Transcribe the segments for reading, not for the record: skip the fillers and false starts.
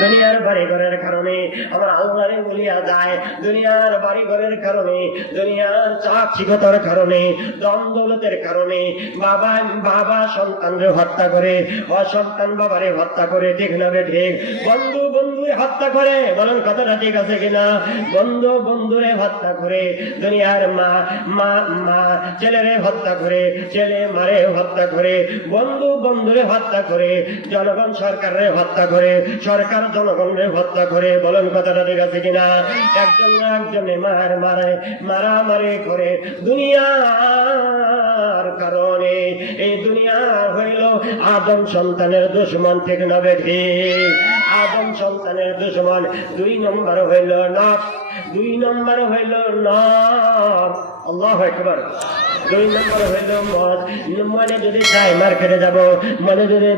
দুনিয়ার বাড়ি ঘরের কারণে আমার আল্লাহরে ভুলিয়া যায়, দুনিয়ার বাড়ি ঘরের কারণে, দুনিয়ার চাকচিকতার কারণে, দৌলতের কারণে বাবা সন্তানরে হত্যা করে, অসন্তান বাবারে হত্যা করে, ঠিক না ঠিক? বন্ধু বন্ধুরে হত্যা করে, বলেন কথাটা ঠিক আছে কিনা? বন্ধু বন্ধুরে হত্যা করে, দুনিয়ার মা ছেলেরে হত্যা করে, ছেলে মারে হত্যা করে, বন্ধু বন্ধুরে হত্যা করে, জনগণ সরকারে হত্যা করে, সরকার জনগণরে হত্যা করে, বলেন কথাটা ঠিক আছে কিনা? একজন একজনে মারামারি করে দুনিয়ার কারণে। এই দুনিয়া হইল আদম সন্তানের দুশমন, ঠিক না ঠিক? আদম সন্তানের দুশমন। 2 নম্বর হইল নফস, 2 নম্বর হইল নফস। আল্লাহু আকবার। 2 নম্বর হইল মদ। মনে যদি চাই মার খেতে যাব, মনে যদি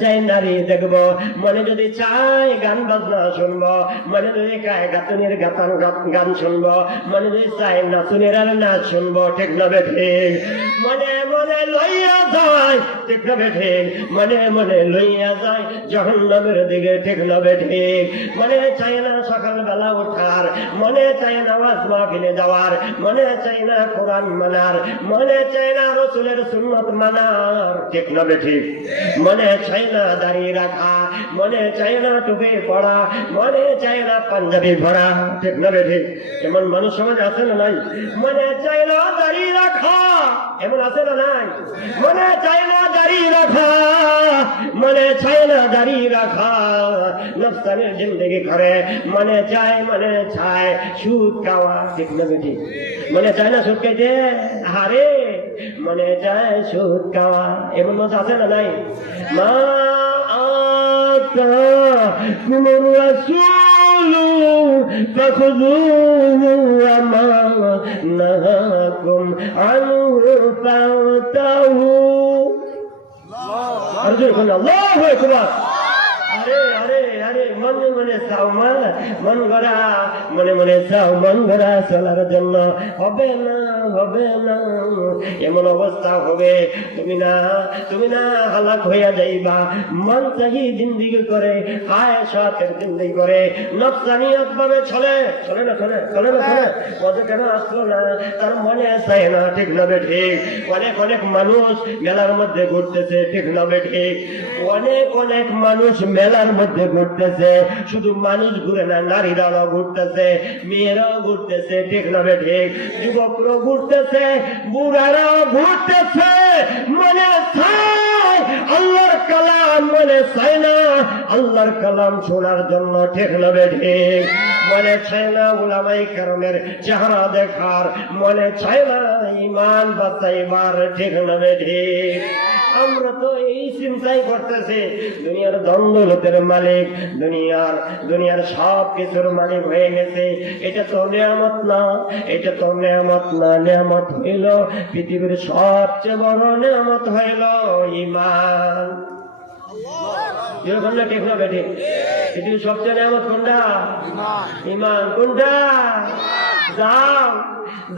চাই নারী দেখব, মনে যদি চাই গান বাজনা শুনবো, মনে যদি চাই গাতুনের গান শুনবো, মনে যদি চাই নাচুনের আর নাচ শুনবো, ঠিক না ঠিক? মনে মনে লইয়া যায়, ঠিক না ঠিক? মনে মনে লইয়া যায় জাহান্নামের দিকে, ঠিক না ঠিক? মনে চাই না সকালবেলা ওঠার, মনে চাই না ওয়াজ মাহফিলে যাওয়ার, মনে চাই না কোরআন মানার, মনে চাই না রাসূলের সুন্নাত মানার, ঠিক না ঠিক? মনে চাই না দাড়ি রাখা, মনে চাই না টুপি পরা, মনে চাই না পাঞ্জাবি পরা, ঠিক না ঠিক? এমন মানুষ সমাজ আছে না নাই? মনে চাই না দাড়ি রাখা, এমন আছে না নাই? মনে চাই না দাড়ি রাখা, মনে চাই না দাড়ি রাখা, নফসানের জিন্দেগি করে, মনে চায় সুদ খাওয়া, ঠিক না ঠিক? মনে চায় না সুদ খাইতে, হারে মনে চায় সুদ খাওয়া, এমন মানুষ আছে না নাই? মা কুমুর রাসূলু ফাখুযুহু ওয়া মা নাহাকুম আনহু ফাতাহু। আল্লাহু আকবার। আরে আরে আরে মনে মনে চাও মন গড়া, মনে মনে চাও মন গড়া চলার জন্য হবে না, হবে না। এমন অবস্থা হবে তুমি না হালাক হইয়া যাইবা। মন চাহি জিন্দিগি করে, আয়েশাতের জিন্দিগি করে, নফসানিয়ত ভাবে চলে না মজা কেন আসলো না? তার মনে চায় না, ঠিক না ঠিক? অনেক মানুষ মেলার মধ্যে ঘুরতেছে, ঠিক না ঠিক? অনেক মানুষ মেলার মধ্যে ঘুরতেছে, শুধু মানুষ ঘুরে না, নারীরাও ঘুরতেছে, মেয়েরাও ঘুরতেছে, ঠিক না ঠিক? যুবকরাও ঘুরতেছে, বুড়ারাও ঘুরতেছে। মনে চায় আল্লাহর কালাম, মনে চায় না আল্লাহর কালাম শোনার জন্য, ঠিক না ঠিক? মনে চায় না উলামায়ে কেরামের চেহারা দেখার, মনে চায় না ঈমান বাঁচাইবার, ঠিক না ঠিক? আমরা তো এই চিন্তাই করতেছি দুনিয়ার দৌলতের মালিক, দুনিয়ার সব কিছুর মালিক হয়ে গেছে। এটা তো নিয়ামত না, এটা তো নিয়ামত না। নিয়ামত হইল পৃথিবীর সবচেয়ে বড় নিয়ামত হইল ঈমান। ঠিক না বেটি? পৃথিবীর সবচেয়ে নিয়ামত কোনটা? ঈমান। কোনটা?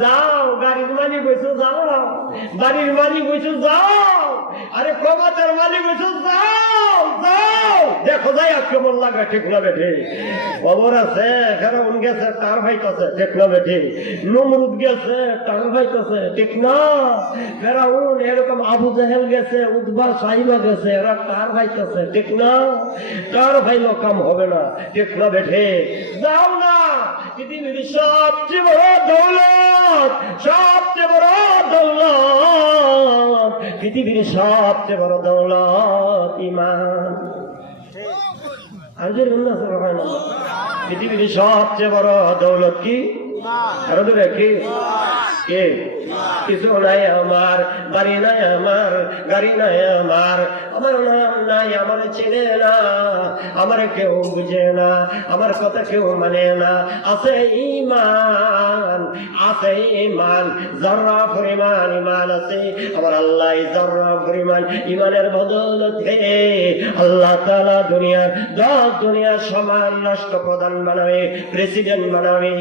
যাও গাড়ির মালিক হইছো, যাও বাড়ির মালিক হইছো, যাও আরে ক্ষমতার মালিক হইছো, যাও দেখো যাই কেমন লাগে, ঠিক না বেঠে? খবর আছে ফেরাউন গেছে, তার ভাইতেছে, ঠিক না বেঠে? নমরুদ গেছে, তার ভাইতেছে, ঠিক না? ফেরাউন এরকম আবু জাহেল গেছে, উতবা সাইবা গেছে, এরা তার ভাইতেছে, ঠিক না? তার ভাইলো কাম হবে না, ঠিক না বেঠে? যাও না, পৃথিবীর সবচেয়ে বড় দৌলত, সবচেয়ে বড় দৌলত, পৃথিবীর সবচেয়ে বড় দৌলত ঈমান। পৃথিবীর সবচেয়ে বড় দৌলত কি? আরো দূরে কি? কিছু নাই আমার, বাড়ি নাই আমার, গাড়ি নাই আমার নাম নাই, আমার চেনে না, আমার কেউ বুঝে না, আমার কথা কেউ মানে না। আছে ঈমান, আছে ঈমান, যারা পরিমাণ ঈমান আছে আমার আল্লাহ, যারা পরিমাণ ঈমানের বদৌলতে আল্লাহ তাআলা দুনিয়ার সমান রাষ্ট্রপ্রধান বানাবে, প্রেসিডেন্ট বানাবে।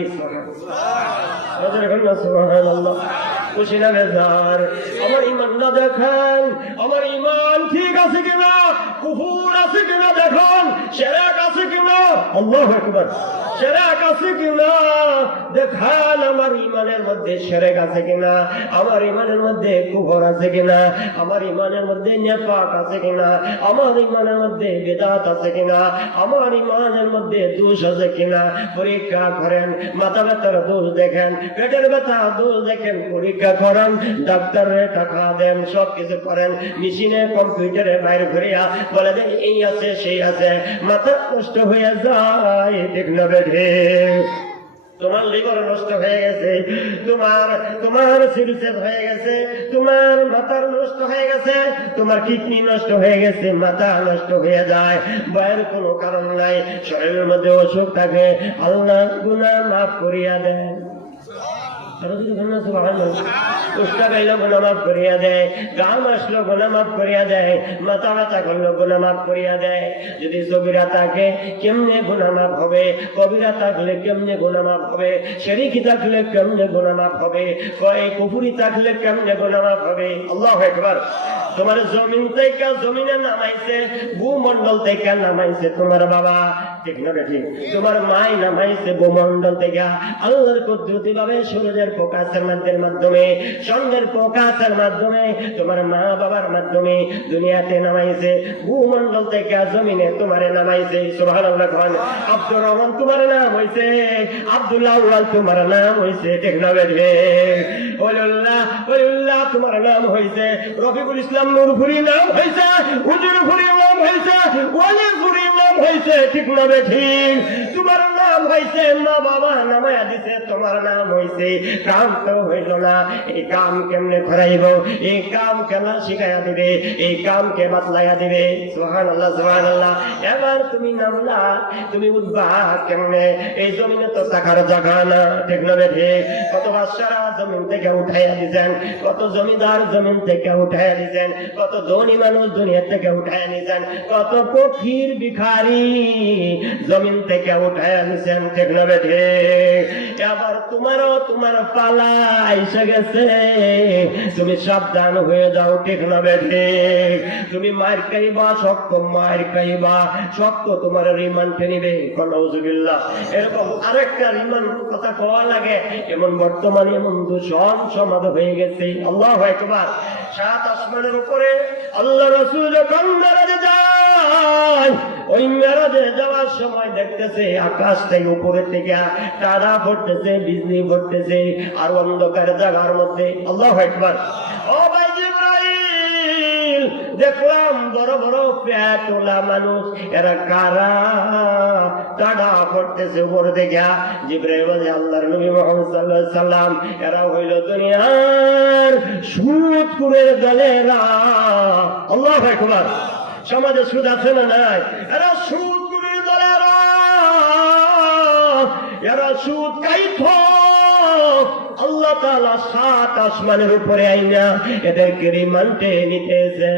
খুশি না বেজার? আমার ঈমানটা দেখেন, আমার ঈমান ঠিক আছে কিনা, কুফর আছে কিনা দেখুন, শিরক আল্লাহু আকবার। শিরক আছে কিনা দেখান, আমার ইমানের মধ্যে শিরক আছে কিনা, আমার ইমানের মধ্যে কুফর আছে কিনা, আমার ইমানের মধ্যে নিফাক আছে কিনা, আমার ইমানের মধ্যে বিদআত আছে কিনা, আমার ইমানের মধ্যে দোষ আছে কিনা পরীক্ষা করেন। মাথা ব্যথার দোষ দেখেন, পেটের ব্যথা দোষ দেখেন, পরীক্ষা করেন। ডাক্তারে টাকা দেন, সবকিছু করেন, মেশিনে কম্পিউটারে বাইরে ঘুরিয়া বলে দেন এই আছে সেই আছে, মাথা নষ্ট হয়ে যায়। ঠিক না বেঠে? তোমার লিভার নষ্ট হয়ে গেছে, তোমার সিরোসিস হয়ে গেছে, তোমার মাথার নষ্ট হয়ে গেছে, তোমার কিডনি নষ্ট হয়ে গেছে, মাথা নষ্ট হয়ে যায়, ভয়ের কোনো কারণ নাই। শরীরের মধ্যে অসুখ থাকে, আল্লাহ গুনাহ মাফ করিয়া দেয়। মাফ করিয়া দেয়, গাম আসলো গুনাহ মাফ করিয়া দেয়, মাথা ব্যথা করলো গুনাহ মাফ করিয়া দেয়। যদি সগীরা থাকে কেমনে গুনাহ মাফ হবে, কবিরা থাকলে কেমনে গুনাহ মাফ হবে, শিরকি থাকলে কেমনে গুনাহ মাফ হবে, কুফরি থাকলে কেমনে গুনাহ মাফ হবে। আল্লাহু আকবার। তোমার জমিন থেকে জমিনে নামাইছে, ভূমন্ডল থেকে নামাইছে তোমার বাবা, ঠিক না ঠিক? তোমার মাই নামাইছে ভূমন্ডল থেকে আল্লাহর কুদরতি ভাবে, সূর্যের প্রকাশের মাধ্যমে, চন্দ্রের প্রকাশের মাধ্যমে, তোমার মা বাবার মাধ্যমে দুনিয়াতে নামাইছে। ভূমন্ডল থেকে জমিনে তোমারে নামাইছে। সুবহানাল্লাহ। আব্দুর রহমান তোমার নাম হইছে, আব্দুল্লাহ আউয়াল তোমার নাম হইছে, ঠিক না ঠিক? ওলিউল্লাহ তোমার নাম হইছে, রফিকুল ইসলাম নূরপুরি নাম হইছে, হুজুরপুরি নাম হইছে, ওয়ালিপুরি নাম হইছে, ঠিক না ঠিক? তোমার নাম হইছে, মা বাবা নামায়া দিছে, তোমার নাম হইছে। কাম তো হইল না, এই কাম কেমনে করাইব, এই কাম কেন শিখাইয়া দিবে, এই কাম কে বাতলাইয়া দিবে। সুবহানাল্লাহ সুবহানাল্লাহ। এবার তুমি নামলা, তুমি উঠবা কেমনে? এই জমিনে তো থাকার জায়গা না, ঠিক না ঠিক? কত বাদশারা জমিন থেকে উঠাইয়া দিছেন, কত জমিদার জমিন থেকে উঠাইয়া দিছেন, কত ধনী মানুষ দুনিয়া থেকে উঠাইয়া নিছেন, কত ফকির ভিখারি জমিন থেকে উঠাইয়া নিছেন, ঠিক না ঠিক? এবার তোমার পালা এসে গেছে, তুমি সাবধান হয়ে যাও, ঠিক না ঠিক? তুমি মার খাইবা, শক্ত মার খাইবা, শক্ত তোমার রিমান্ডে নিবে। নাউজুবিল্লাহ। এরকম আরেকটা রিমান্ড কথা কওয়া লাগে, এমন বর্তমানে এমন দূষণ সমাজ হয়ে গেছে। আল্লাহু আকবার। সাত আসমানের উপরে আল্লাহ রাসূল যখন মেরাজে যায়, ওই মেরাজে যাওয়ার সময় দেখতেছে আকাশ থেকে উপরে থেকে তারা পড়তেছে, বিজলি পড়তেছে, আর অন্ধকার জায়গার মধ্যে। আল্লাহু আকবার। ও ভাই জিবরাইল, দেখলাম বড় বড় পেটোলা মানুষ, এরা কারা? তারা পড়তেছে উপরে থেকে। জিবরাইল বলে আল্লাহর নবী মুহাম্মদ সাল্লাল্লাহু আলাইহি সাল্লাম, এরা হইল দুনিয়ার সুদখোরের দলেরা। আল্লাহু আকবার। সমাজে সুদ আছে না নাই? এরা সুদখোরের দলেরা, এরা সুদ খাইত। আল্লাহ তাআলা সাত আসমানের উপরে আইনা এদেরকে রিমান্ডে নিতেছে।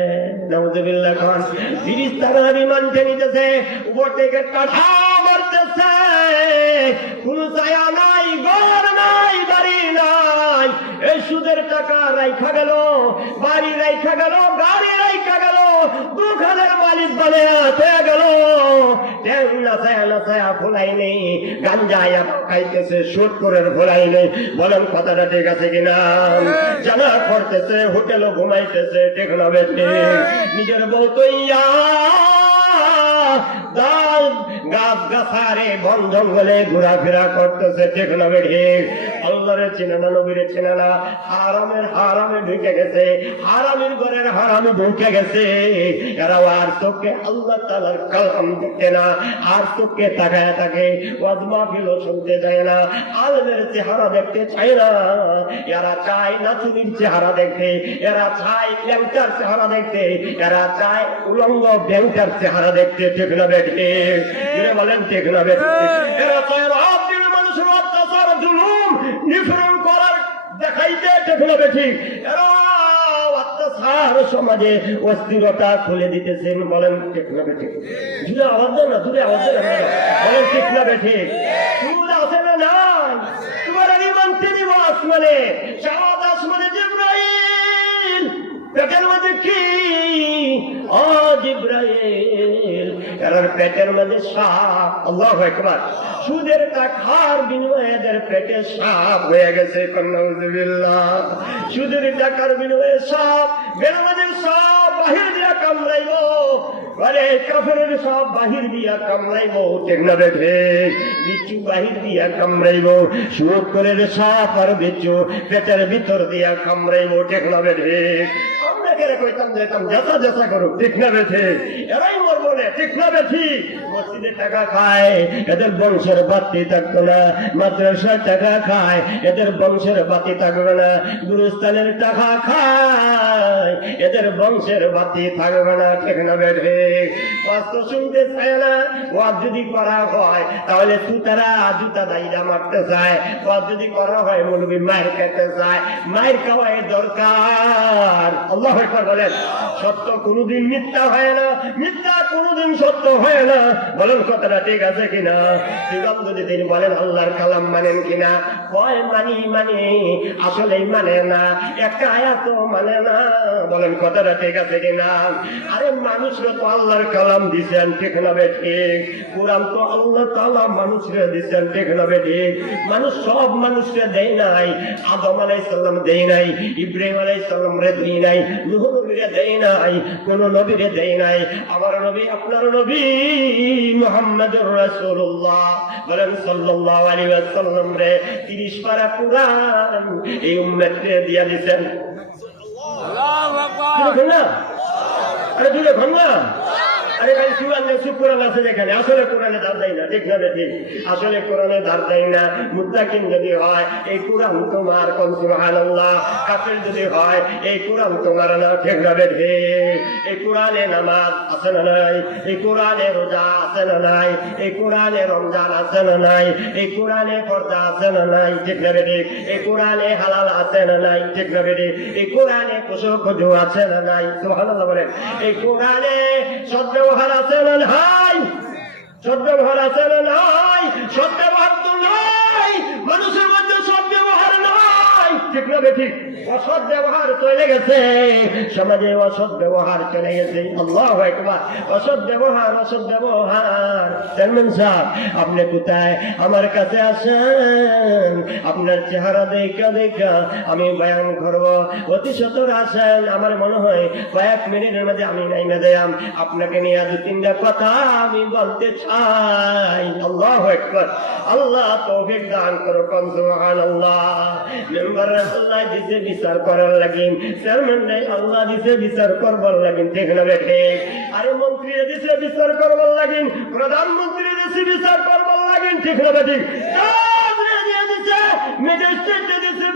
নাউজুবিল্লাহ। খান ফেরেশতারা রিমান্ডে নিতেছে, উপর থেকে কাঠা মারতেছে, কোন ছায়া নাই, ঘর নাই, বাড়ি নাই। এই সুদের টাকা রাইখা গেল, বাড়ি রাইখা গেল, গাড়ি রাইখা গেল, দোকানের মালিক বলে হয়ে গেল, নাচায়া ফোলাই নেই, গাঞ্জায়া খাইতেছে, সুদ করে ফোলাই নেই। বলেন কথাটা ঠিক আছে কিনা? জানা করতেছে, হোটেলও ঘুমাইতেছে, ঠিক না বেশি? নিজের বউ তৈয়া গাছ গাছারে বন জঙ্গলে ঘোরাফেরা করতেছে, ঠিক না ঠিক? আল্লাহরে চিনে না, নবীরে চিনে না, হারামে ঢুকে গেছে, হারামের ঘরের হারামে ঢুকে গেছে। এরা আর চোখে আল্লাহ তাআলার কালাম দেখে না, আর চোখে তাকায় থাকে, ওয়াজ মাহফিলও শুনতে যায় না, আলেমের চেহারা দেখতে চায় না। এরা চায় নাচুনির চেহারা দেখতে, এরা চায় ল্যাংটার চেহারা দেখতে, এরা চায় উলঙ্গ ব্যাংটার চেহারা দেখতে, ঠিক না বেঠে? বলেন ঠিক না বেঠে? এরা চায় মানুষের অত্যাচার জুলুম নিপীড়ন করার দেখাইতে, ঠিক না বেঠি? এরা অত্যাচার সমাজে অস্থিরতা খুলে দিতেছেন। বলেন ঠিক না বেঠি? দূরে আওয়াজ দেন না, দূরে আওয়াজ দেন না। বলেন ঠিক না বেঠি? সুদ আছে না নাই? তোমার রিমান্ডে নিব আসমানে, সাত আসমানে জিবরাইল পেটের মধ্যে কি? ও জিবরাইল, এরা কারণ পেটের মধ্যে সাপ। আল্লাহু আকবার। সুদের টাকার বিনিময়ে এদের পেটে সাপ হয়ে গেছে। নাউযুবিল্লাহ। সুদের টাকার বিনিময়ে সাপ, বেনামাজের সাপ বাহির দিয়া কামড়াইব, আরে কাফেরের সব বাহির দিয়া কামড়াইব, ঠিক না বেঠে? বিচ্ছু বাহির দিয়া কামড়াইব, সুদ করে সাপ আর বিচ্ছু পেটের ভিতর দিয়া কামড়াইব, ঠিক না বেঠে? কইতাম যেতাম যাতা যাতা করুক, ঠিক না বেঠে? এরাই মোর বলে, ঠিক না বেঠি? মসজিদে টাকা খায়, এদের বংশের বাতি থাকতো না। মাদ্রাসার টাকা খায়, এদের বংশের বাতি থাকবে না। গুরুস্থানের টাকা খায়, এদের বংশের বাতি থাকবে না, ঠিক না বেঠে? বাস্তব শুনতে চায় না। ওয়াজ যদি করা হয় তাহলে তুতারা জুতা দাইরা মারতে চায়, ওয়াজ যদি করা হয় মৌলবি মায়ের খেতে চায়। মায়ের খাওয়াই দরকার। আল্লাহু আকবার বলেন। সত্য কোনদিন মিথ্যা হয় না, মিথ্যা কোনদিন সত্য হয় না। বলেন কথাটা ঠিক আছে কিনা? যদি তিনি বলেন আল্লাহর কালাম মানেন কিনা? হয় মানি, মানে আসলেই মানে না, একটা আয়াত মানে না। বলেন কথাটা ঠিক আছে কিনা? আরে মানুষরা তো আল্লাহর কালাম দিছেন, ঠিক না বেঠিক? কোরআন তো আল্লাহ তাআলা মানুষরা দিছেন, ঠিক না বেঠিক? মানুষ সব মানুষরা দেয় নাই। আদম আলাইহিস সালাম দেয় নাই, ইব্রাহিম আলাইহিস সালাম রে দেয় নাই, নূহ নবীরে দেয় নাই, কোন নবীরে দেয় নাই। আমার নবী, আপনার নবী মুহাম্মদুর রাসূলুল্লাহ বলেন সাল্লাল্লাহু আলাইহি ওয়াসাল্লাম রে 30 পারা কুরআন এই উম্মতকে দিয়া দিবেন। আল্লাহু আকবার। আরে দুলে ঘন্না, আরে ভাই চুপ কোরআন আছে যেখানে, আসলে কোরআনে ধার দেয় না, ঠিক না ঠিক? আসলে কোরআনে ধার দেয় না। মুত্তাকিন যদি হয় এই কোরআন তোমার, কোন সুবহানাল্লাহ। কাফের যদি হয় এই কোরআন তোমার না, ঠিক না ঠিক? এই কোরআনে নামাজ আছে না নাই? এই কোরআনে রোজা আছে না নাই? এই কোরআনে রমজান আছে না নাই? এই কোরআনে পর্দা আছে না নাই? ঠিক না ঠিক? এই কোরআনে হালাল আছে না নাই? ঠিক না ঠিক? এই কোরআনে কুসুখ আছে না নাই? সুবহানাল্লাহ বলেন। এই কোরআনে সদ্ব্যবহার আছে না নাই? সদ্ব্যবহার আছে না নাই? সদ্ব্যবহার তো নাই, মানুষের মধ্যে সদ্ব্যবহার নাই, ঠিক না ঠিক? অসৎ ব্যবহার চলে গেছে সমাজে, অসৎ ব্যবহার চলে গেছে। আল্লাহু আকবার। অসৎ ব্যবহার, অসৎ ব্যবহার। চেয়ারম্যান সাহেব, আপনি কোথায়? আমার কাছে আসেন, আপনার চেহারা দেখা দেখা আমি বয়ান করব। অতি সত্বর আসেন, আমার মনে হয় কয়েক মিনিটের মধ্যে আমি নাইমে দিলাম। আপনাকে নিয়ে 2-3টা কথা আমি বলতে চাই। আল্লাহু আকবার। আল্লাহ তৌফিক দান করুক, সুবহানাল্লাহ। মেম্বার আল্লাহ দিতে বিচার করার লাগিন, চেয়ারম্যান নাই আল্লাহ দিতে বিচার করবার লাগিন, ঠিক না ঠিক? আরে মন্ত্রী দিতে বিচার করবার লাগিন, প্রধানমন্ত্রী দিতে বিচার করবার লাগিন, ঠিক না ঠিক?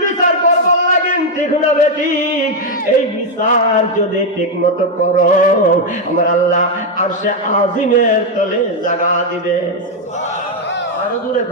বিচার করবার লাগেন, ঠিক না ঠিক? এই বিচার যদি ঠিক মতো করো আমার আল্লাহ আরশে আজিমের তলে জায়গা দিবে। আরো দূরে